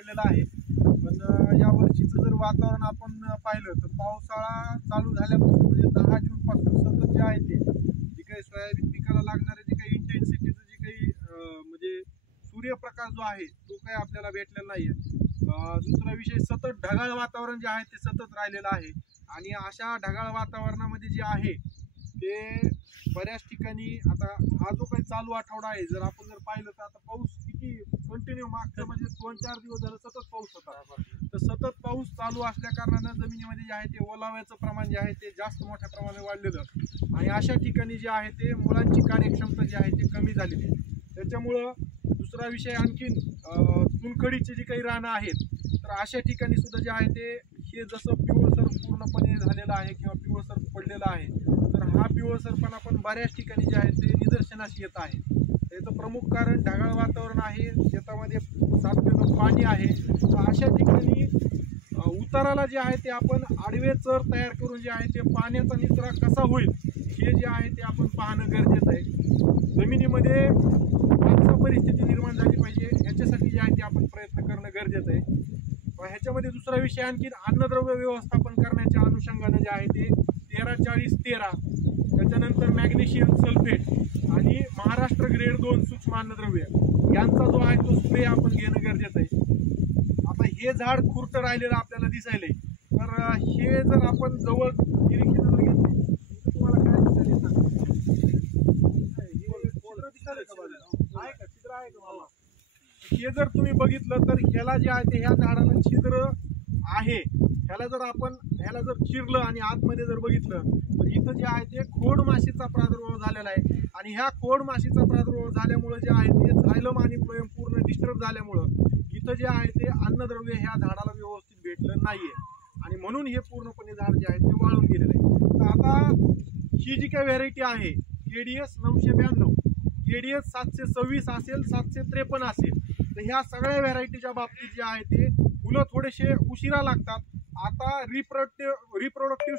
पडलेला आहे। पण या वर्षीचं जर वातावरण आपण पाहिलं तर पावसाळा चालू झाल्यापासून म्हणजे 10 जून पासून सतत जे आहे ते जी काही सोयाबीन पिकाला लागणारे जे काही इंटेन्सिटीचं जे काही म्हणजे सूर्यप्रकाश जो आहे तो काही आपल्याला भेटलेला नाहीये। दुसरा विषय सतत ढगाळ वातावरण जे आहे ते सतत राहिलेलं आहे आणि अशा ढगाळ वातावरणामध्ये जे आहे ते बऱ्याच ठिकाणी आता हा जो काही चालू आठवडा आहे जर आपण जर पाहिलं तर आता पाऊस किती कंटिन्यू मागचं म्हणजे 2-4 दिवस झालं सतत पाऊस होता। तर सतत पाऊस चालू असल्या कारणानं जमिनीमध्ये जे आहे ते ओलाव्याचं प्रमाण जे आहे ते जास्त मोठ्या प्रमाणात वाढलेलं आणि अशा ठिकाणी जे आहे ते मुलांची कार्यक्षमता जी आहे ते कमी झालेली। त्याच्यामुळं दुसरा विषय आणखीन चुनखडीचे जे काही रानं आहेत तर अशा ठिकाणी सुद्धा जे आहे ते हे जसं पिवळसर पूर्णपणे झालेलं आहे किंवा पिवळसर पडलेलं आहे तर हा पिवळसरपणा पण बऱ्याच ठिकाणी जे आहे ते निदर्शनास येत आहे। याचं प्रमुख कारण ढगाळ वातावरण आहे, शेतामध्ये सातत्यानं पाणी आहे। तर अशा ठिकाणी उताराला जे आहे ते आपण आडवे चर तयार करून जे आहे ते पाण्याचा निचरा कसा होईल हे जे आहे ते आपण पाहणं गरजेचं आहे। जमिनीमध्ये पाणसा परिस्थिती निर्माण झाली पाहिजे ह्याच्यासाठी जे आहे ते आपण प्रयत्न करणं गरजेचं आहे। ह्याच्यामध्ये दुसरा विषय आणखीन अन्नद्रव्य व्यवस्थापन करण्याच्या अनुषंगाने जे आहे ते 13-40-13 त्याच्यानंतर मॅग्नेशियम सल्फेट आणि महाराष्ट्र ग्रेड 2 सूक्ष्म अन्नद्रव्य यांचा जो आहे तो स्प्रे आपण घेणं गरजेचं आहे। आता हे झाड खुरटं राहिलेलं आपल्याला दिसायलंय तर हे जर आपण जवळ निरीक्षणाला घेतले तर तुम्हाला काय दिसायला आहे का छिद्र आहे का बाबा? हे जर तुम्ही बघितलं तर ह्याला जे आहे ते ह्या झाडाला छिद्र आहे। ह्याला जर चिरलं आणि आतमध्ये जर बघितलं तर इथं जे आहे ते खोड माशीचा प्रादुर्भाव झालेला आहे आणि ह्या खोड माशीचा प्रादुर्भाव झाल्यामुळे जे आहे ते झायलम आणि फ्लोएम पूर्ण डिस्टर्ब झाल्यामुळं इथं जे आहे ते अन्नद्रव्य ह्या झाडाला व्यवस्थित भेटलं नाहीये आणि म्हणून हे पूर्णपणे झाड जे आहे ते वाळून गेलेलं आहे। तर आता ही जी काही व्हेरायटी आहे KDS 992 KDS 726 असेल 753 असेल तर ह्या सगळ्या व्हेरायटीच्या बाबतीत जे आहे ते फुलं थोडेसे उशिरा लागतात। आता रिप्रोडक्टिव्ह